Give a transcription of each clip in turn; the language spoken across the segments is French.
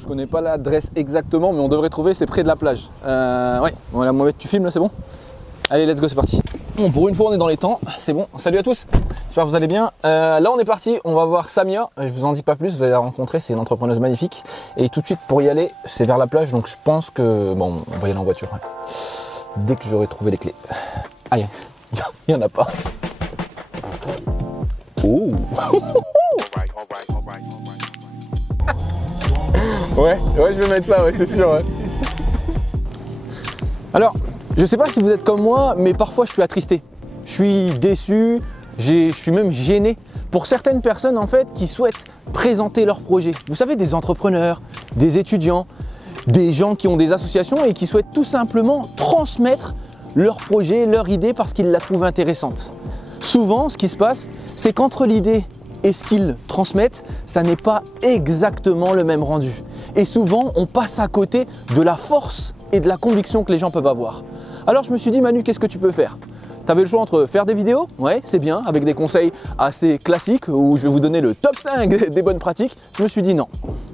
Je connais pas l'adresse exactement, mais on devrait trouver, c'est près de la plage. Ouais, voilà, Mohamed, tu filmes là, c'est bon? Allez, let's go, c'est parti. Bon, pour une fois, on est dans les temps, c'est bon. Salut à tous, j'espère que vous allez bien. Là, on est parti, on va voir Samia. Je vous en dis pas plus, vous allez la rencontrer, c'est une entrepreneuse magnifique. Et tout de suite, pour y aller, c'est vers la plage, donc je pense que... Bon, on va y aller en voiture. Ouais. Dès que j'aurai trouvé les clés. Aïe, il y en a pas. Oh. Ouais, je vais mettre ça, ouais, c'est sûr. Ouais. Alors, je sais pas si vous êtes comme moi, mais parfois je suis attristé. Je suis déçu, je suis même gêné. Pour certaines personnes en fait qui souhaitent présenter leur projet. Vous savez, des entrepreneurs, des étudiants, des gens qui ont des associations et qui souhaitent tout simplement transmettre leur projet, leur idée parce qu'ils la trouvent intéressante. Souvent, ce qui se passe, c'est qu'entre l'idée et ce qu'ils transmettent, ça n'est pas exactement le même rendu. Et souvent, on passe à côté de la force et de la conviction que les gens peuvent avoir. Alors je me suis dit, Manu, qu'est-ce que tu peux faire? Tu avais le choix entre faire des vidéos, ouais, c'est bien, avec des conseils assez classiques où je vais vous donner le top 5 des bonnes pratiques. Je me suis dit non.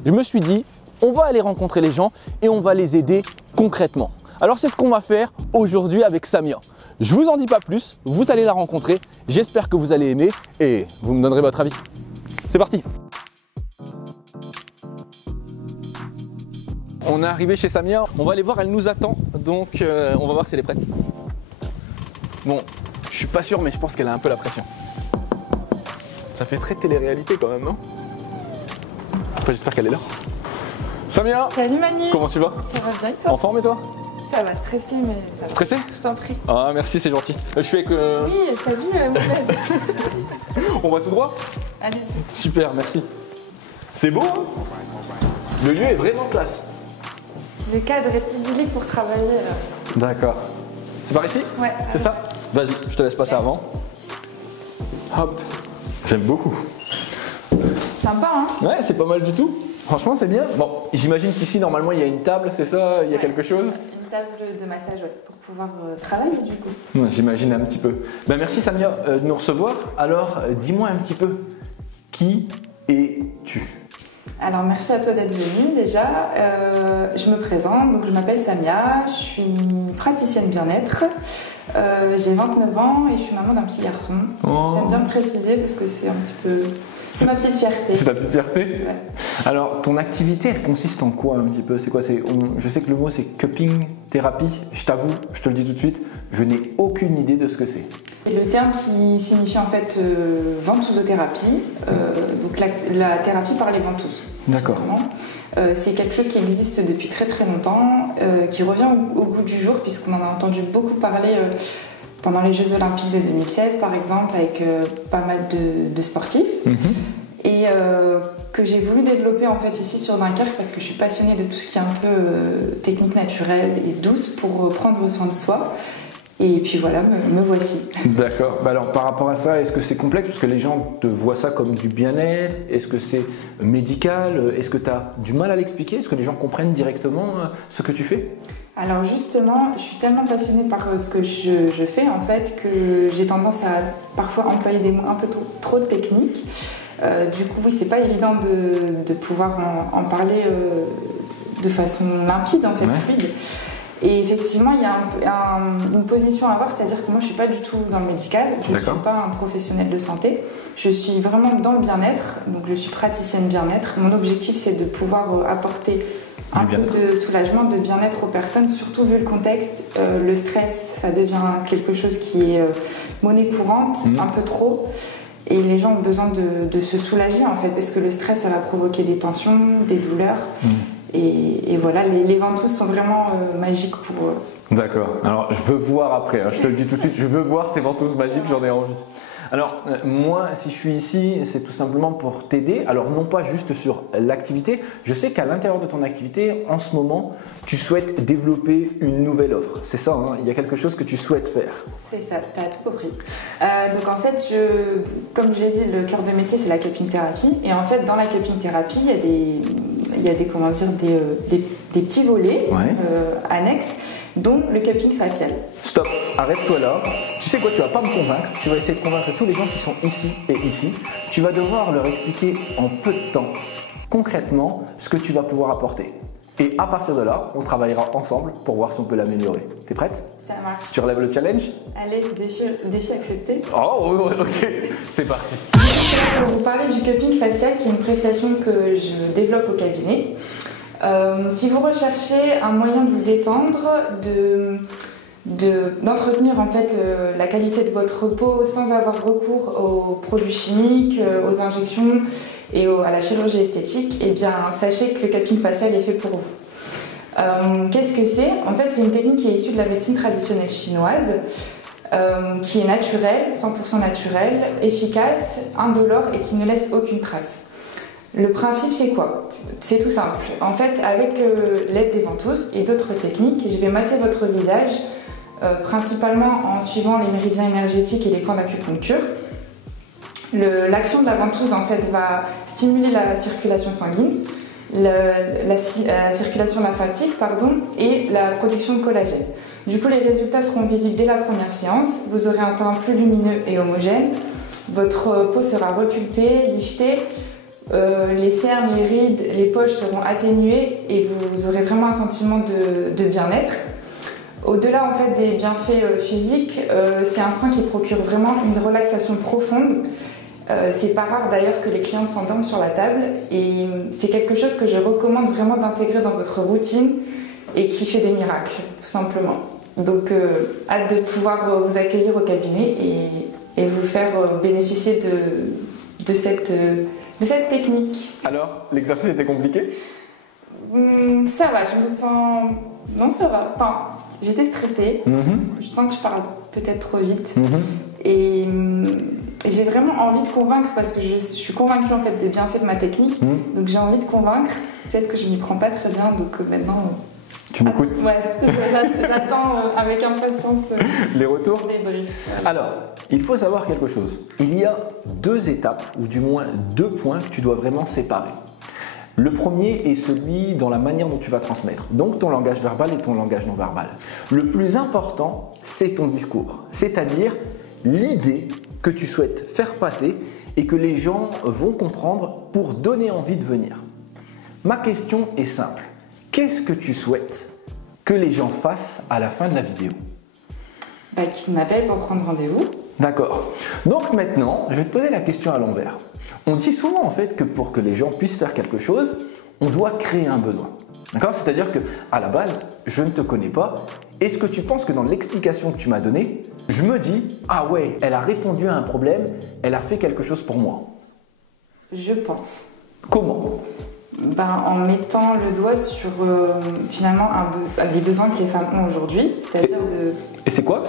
Je me suis dit, on va aller rencontrer les gens et on va les aider concrètement. Alors c'est ce qu'on va faire aujourd'hui avec Samia. Je vous en dis pas plus, vous allez la rencontrer, j'espère que vous allez aimer et vous me donnerez votre avis. C'est parti! On est arrivé chez Samia, on va aller voir, elle nous attend, donc on va voir si elle est prête. Bon, je suis pas sûr, mais je pense qu'elle a un peu la pression. Ça fait très télé-réalité quand même, non? Enfin, j'espère qu'elle est là. Samia! Salut Manu! Comment tu vas? Ça va bien et toi? En forme et toi? Ça va, stressé, mais ça va. Stressé? Je t'en prie. Ah merci, c'est gentil. Je suis avec... Oui, salut Mohamed. On va tout droit? Allez. Super, merci. C'est beau, hein? Le lieu est vraiment classe. Le cadre est idyllique pour travailler. D'accord. C'est par ici? Ouais. C'est ça? Vas-y, je te laisse passer avant. Hop. J'aime beaucoup. Sympa, hein? Ouais, c'est pas mal du tout. Franchement, c'est bien. Bon, j'imagine qu'ici, normalement, il y a une table, c'est ça? Il y a quelque chose? Une table de massage, ouais, pour pouvoir travailler du coup. Ouais, j'imagine un petit peu. Ben, merci Samia de nous recevoir. Alors, dis-moi un petit peu, qui es-tu? Alors merci à toi d'être venue déjà. Je me présente, donc je m'appelle Samia, je suis praticienne bien-être. J'ai 29 ans et je suis maman d'un petit garçon. Oh. J'aime bien le préciser parce que c'est un petit peu... C'est ma petite fierté. C'est ta petite fierté? Ouais. Alors, ton activité, elle consiste en quoi un petit peu? C'est quoi? Je sais que le mot c'est cupping thérapie. Je t'avoue, je te le dis tout de suite, je n'ai aucune idée de ce que c'est. C'est le terme qui signifie en fait ventousothérapie, donc la thérapie par les ventouses. D'accord. C'est quelque chose qui existe depuis très très longtemps, qui revient au goût du jour puisqu'on en a entendu beaucoup parler pendant les Jeux Olympiques de 2016 par exemple avec pas mal de sportifs. Et que j'ai voulu développer en fait ici sur Dunkerque parce que je suis passionnée de tout ce qui est un peu technique naturelle et douce pour prendre soin de soi. Et puis voilà, me voici. D'accord. Bah alors par rapport à ça, est-ce que c'est complexe? Parce que les gens te voient ça comme du bien-être. Est-ce que c'est médical? Est-ce que tu as du mal à l'expliquer? Est-ce que les gens comprennent directement ce que tu fais? Alors justement, je suis tellement passionnée par ce que je fais en fait que j'ai tendance à parfois employer des mots un peu trop techniques. Du coup, oui, c'est pas évident de pouvoir en parler de façon limpide, en fait, fluide. Et effectivement, il y a une position à avoir, c'est-à-dire que moi, je suis pas du tout dans le médical, je ne suis pas un professionnel de santé, je suis vraiment dans le bien-être, donc je suis praticienne bien-être. Mon objectif, c'est de pouvoir apporter un peu de soulagement, de bien-être aux personnes, surtout vu le contexte. Le stress, ça devient quelque chose qui est monnaie courante, un peu trop. Et les gens ont besoin de se soulager en fait, parce que le stress, ça va provoquer des tensions, des douleurs. Et voilà, les ventouses sont vraiment magiques pour eux. D'accord. Alors, je veux voir après, hein, je te le dis tout de suite, je veux voir ces ventouses magiques, j'en ai envie. Alors, moi, si je suis ici, c'est tout simplement pour t'aider. Alors, non pas juste sur l'activité. Je sais qu'à l'intérieur de ton activité, en ce moment, tu souhaites développer une nouvelle offre. C'est ça, hein? Il y a quelque chose que tu souhaites faire. C'est ça, tu as tout compris. Donc, en fait, comme je l'ai dit, le cœur de métier, c'est la cupping thérapie. Et en fait, dans la cupping thérapie, il y a des petits volets annexes, dont le cupping facial. Stop, arrête-toi là. Tu sais quoi, tu vas pas me convaincre. Tu vas essayer de convaincre tous les gens qui sont ici et ici. Tu vas devoir leur expliquer en peu de temps concrètement ce que tu vas pouvoir apporter. Et à partir de là, on travaillera ensemble pour voir si on peut l'améliorer. T'es prête? Ça marche. Tu relèves le challenge? Allez, défi accepté. Oh, ok, c'est parti. Je vais vous parler du cupping facial, qui est une prestation que je développe au cabinet. Si vous recherchez un moyen de vous détendre, d'entretenir en fait la qualité de votre peau sans avoir recours aux produits chimiques, aux injections et à la chirurgie esthétique, eh bien sachez que le cupping facial est fait pour vous. Qu'est-ce que c'est? En fait, c'est une technique qui est issue de la médecine traditionnelle chinoise, qui est naturelle, 100% naturelle, efficace, indolore et qui ne laisse aucune trace. Le principe, c'est quoi? C'est tout simple. En fait, avec l'aide des ventouses et d'autres techniques, je vais masser votre visage, principalement en suivant les méridiens énergétiques et les points d'acupuncture. L'action de la ventouse, en fait, va stimuler la circulation sanguine, la circulation lymphatique, et la production de collagène. Du coup, les résultats seront visibles dès la première séance. Vous aurez un teint plus lumineux et homogène. Votre peau sera repulpée, liftée. Les cernes, les rides, les poches seront atténuées et vous aurez vraiment un sentiment de bien-être. Au-delà en fait des bienfaits physiques, c'est un soin qui procure vraiment une relaxation profonde. C'est pas rare d'ailleurs que les clientes s'endorment sur la table et c'est quelque chose que je recommande vraiment d'intégrer dans votre routine et qui fait des miracles, tout simplement. Donc hâte de pouvoir vous accueillir au cabinet et vous faire bénéficier de cette technique. Alors, l'exercice était compliqué? Ça va, je me sens... Non, ça va. Enfin, j'étais stressée. Je sens que je parle peut-être trop vite. Et j'ai vraiment envie de convaincre parce que je suis convaincue en fait des bienfaits de ma technique. Donc j'ai envie de convaincre. Peut-être que je m'y prends pas très bien, donc maintenant... Tu m'écoutes? Ouais, j'attends avec impatience les retours. Débrief. Alors, il faut savoir quelque chose. Il y a deux étapes, ou du moins deux points que tu dois vraiment séparer. Le premier est celui dans la manière dont tu vas transmettre, donc ton langage verbal et ton langage non verbal. Le plus important, c'est ton discours, c'est-à-dire l'idée que tu souhaites faire passer et que les gens vont comprendre pour donner envie de venir. Ma question est simple. Qu'est-ce que tu souhaites que les gens fassent à la fin de la vidéo? Qu'ils m'appellent pour prendre rendez-vous. D'accord. Donc maintenant, je vais te poser la question à l'envers. On dit souvent en fait que pour que les gens puissent faire quelque chose, on doit créer un besoin. D'accord? C'est-à-dire que à la base, je ne te connais pas. Est-ce que tu penses que dans l'explication que tu m'as donnée, je me dis « Ah ouais, elle a répondu à un problème, elle a fait quelque chose pour moi ». Je pense. Comment? En mettant le doigt sur finalement les besoins que les femmes ont aujourd'hui, c'est-à-dire de... Et c'est quoi?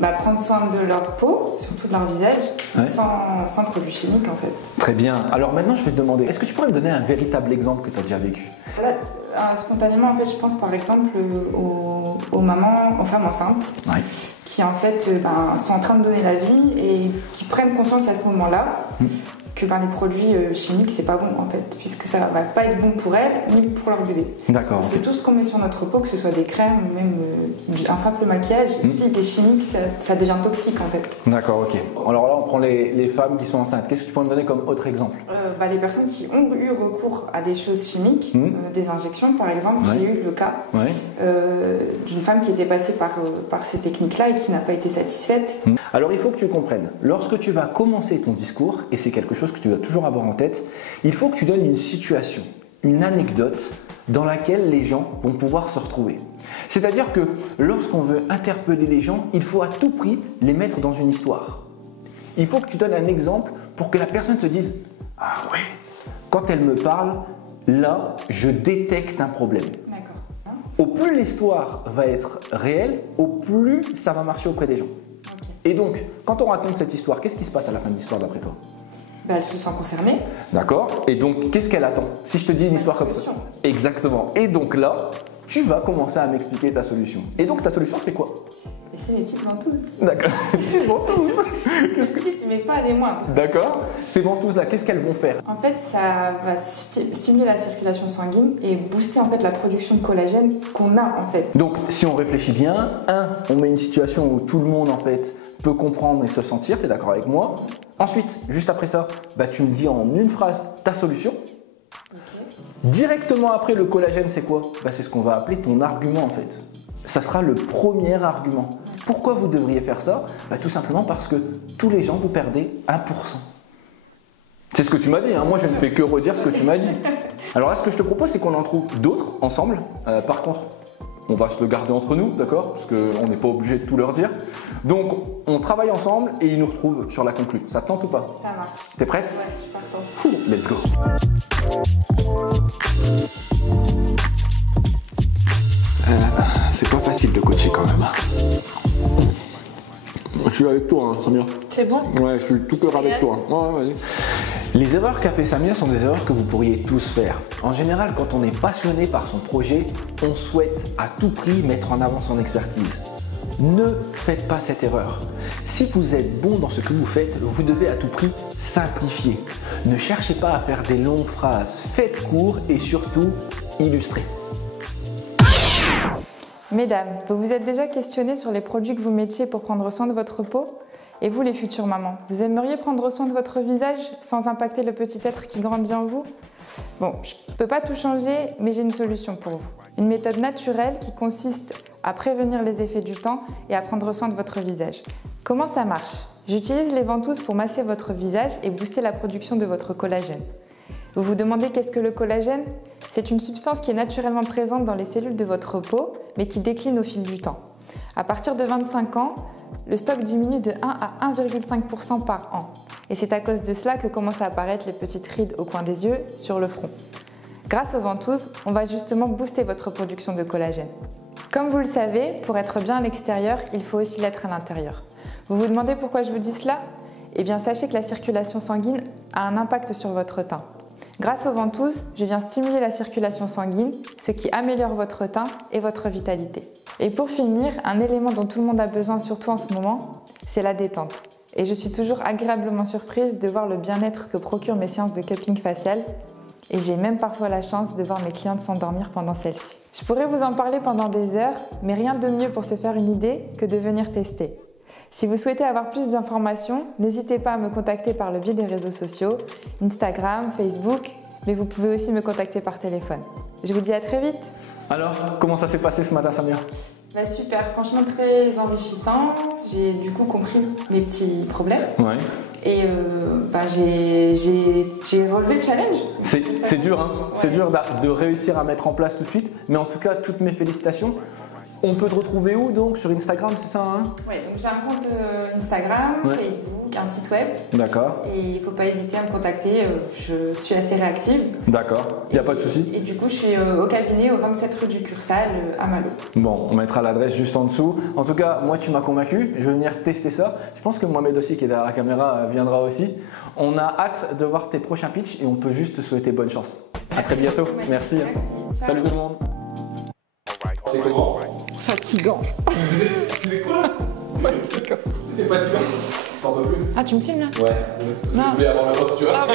Prendre soin de leur peau, surtout de leur visage, ouais. sans produits chimiques en fait. Très bien. Alors maintenant je vais te demander, est-ce que tu pourrais me donner un véritable exemple que tu as déjà vécu? Là, spontanément en fait je pense par exemple aux mamans, aux femmes enceintes, ouais. qui en fait sont en train de donner la vie et qui prennent conscience à ce moment-là que les produits chimiques c'est pas bon en fait, puisque ça va pas être bon pour elles ni pour leur bébé. D'accord. Parce que tout ce qu'on met sur notre peau, que ce soit des crèmes ou même un simple maquillage, si des chimiques, ça devient toxique en fait. D'accord, ok. Alors là on prend les femmes qui sont enceintes. Qu'est-ce que tu pourrais me donner comme autre exemple? Les personnes qui ont eu recours à des choses chimiques, des injections par exemple, ouais. J'ai eu le cas d'une femme qui était passée par ces techniques-là et qui n'a pas été satisfaite. Alors il faut que tu comprennes, lorsque tu vas commencer ton discours, et c'est quelque chose que tu dois toujours avoir en tête, il faut que tu donnes une situation, une anecdote dans laquelle les gens vont pouvoir se retrouver. C'est-à-dire que lorsqu'on veut interpeller les gens, il faut à tout prix les mettre dans une histoire. Il faut que tu donnes un exemple pour que la personne se dise « Ah ouais, quand elle me parle, là, je détecte un problème. » D'accord. Au plus l'histoire va être réelle, au plus ça va marcher auprès des gens. Okay. Et donc, quand on raconte cette histoire, qu'est-ce qui se passe à la fin de l'histoire d'après toi? Elle se sent concernée. D'accord. Et donc, qu'est-ce qu'elle attend? Si je te dis une histoire comme ça. Exactement. Et donc là, tu vas commencer à m'expliquer ta solution. Et donc, ta solution, c'est quoi? Et c'est mes petites ventouses. D'accord. Petites ventouses. Petites, mais pas les moindres. D'accord. Ces ventouses-là, qu'est-ce qu'elles vont faire? En fait, ça va stimuler la circulation sanguine et booster en fait la production de collagène qu'on a en fait. Donc, si on réfléchit bien, on met une situation où tout le monde en fait peut comprendre et se sentir. Tu es d'accord avec moi? Ensuite, juste après ça, tu me dis en une phrase ta solution. Okay. Directement après le collagène, c'est quoi? C'est ce qu'on va appeler ton argument en fait. Ça sera le premier argument. Pourquoi vous devriez faire ça? Tout simplement parce que tous les gens, vous perdez 1%. C'est ce que tu m'as dit, hein. Moi je ne fais que redire ce que tu m'as dit. Alors là, ce que je te propose, c'est qu'on en trouve d'autres ensemble. Par contre, on va se le garder entre nous, d'accord? Parce qu'on n'est pas obligé de tout leur dire. Donc, on travaille ensemble et ils nous retrouvent sur la conclue. Ça te tente ou pas? Ça marche. T'es prête? Ouais, je suis partante. Cool. Let's go. C'est pas facile de coacher quand même. Je suis avec toi, hein, Samia. C'est bon? Ouais, je suis tout cœur avec toi. Ouais, vas-y. Les erreurs qu'a fait Samia sont des erreurs que vous pourriez tous faire. En général, quand on est passionné par son projet, on souhaite à tout prix mettre en avant son expertise. Ne faites pas cette erreur. Si vous êtes bon dans ce que vous faites, vous devez à tout prix simplifier. Ne cherchez pas à faire des longues phrases. Faites court et surtout illustrez. Mesdames, vous vous êtes déjà questionné sur les produits que vous mettiez pour prendre soin de votre peau? Et vous les futures mamans, vous aimeriez prendre soin de votre visage sans impacter le petit être qui grandit en vous? Bon, je ne peux pas tout changer, mais j'ai une solution pour vous. Une méthode naturelle qui consiste à prévenir les effets du temps et à prendre soin de votre visage. Comment ça marche? J'utilise les ventouses pour masser votre visage et booster la production de votre collagène. Vous vous demandez qu'est-ce que le collagène? C'est une substance qui est naturellement présente dans les cellules de votre peau, mais qui décline au fil du temps. À partir de 25 ans, le stock diminue de 1 à 1,5% par an. Et c'est à cause de cela que commencent à apparaître les petites rides au coin des yeux, sur le front. Grâce aux ventouses, on va justement booster votre production de collagène. Comme vous le savez, pour être bien à l'extérieur, il faut aussi l'être à l'intérieur. Vous vous demandez pourquoi je vous dis cela? Eh bien, sachez que la circulation sanguine a un impact sur votre teint. Grâce aux ventouses, je viens stimuler la circulation sanguine, ce qui améliore votre teint et votre vitalité. Et pour finir, un élément dont tout le monde a besoin, surtout en ce moment, c'est la détente. Et je suis toujours agréablement surprise de voir le bien-être que procurent mes séances de cupping facial. Et j'ai même parfois la chance de voir mes clientes s'endormir pendant celle-ci. Je pourrais vous en parler pendant des heures, mais rien de mieux pour se faire une idée que de venir tester. Si vous souhaitez avoir plus d'informations, n'hésitez pas à me contacter par le biais des réseaux sociaux, Instagram, Facebook, mais vous pouvez aussi me contacter par téléphone. Je vous dis à très vite. Alors, comment ça s'est passé ce matin, Samia? Super, franchement très enrichissant. J'ai du coup compris mes petits problèmes. Ouais. Et j'ai relevé le challenge. C'est dur, hein. Ouais. C'est dur de réussir à mettre en place tout de suite. Mais en tout cas, toutes mes félicitations. On peut te retrouver où donc? Sur Instagram, c'est ça, hein? Oui, donc j'ai un compte Instagram, Facebook, un site web. D'accord. Et il ne faut pas hésiter à me contacter, je suis assez réactive. D'accord, il n'y a pas de souci. Et du coup, je suis au cabinet au 27 rue du Cursal à Malo. Bon, on mettra l'adresse juste en dessous. En tout cas, moi tu m'as convaincu, je vais venir tester ça. Je pense que Mohamed aussi qui est derrière la caméra viendra aussi. On a hâte de voir tes prochains pitchs et on peut juste te souhaiter bonne chance. À très bientôt, merci. Salut tout le monde. C'est comment? Fatigant. C'était quoi? C'était fatigant. T'en peux plus? Ah, tu me filmes là? Ouais, parce que je voulais avoir le retour, tu vois.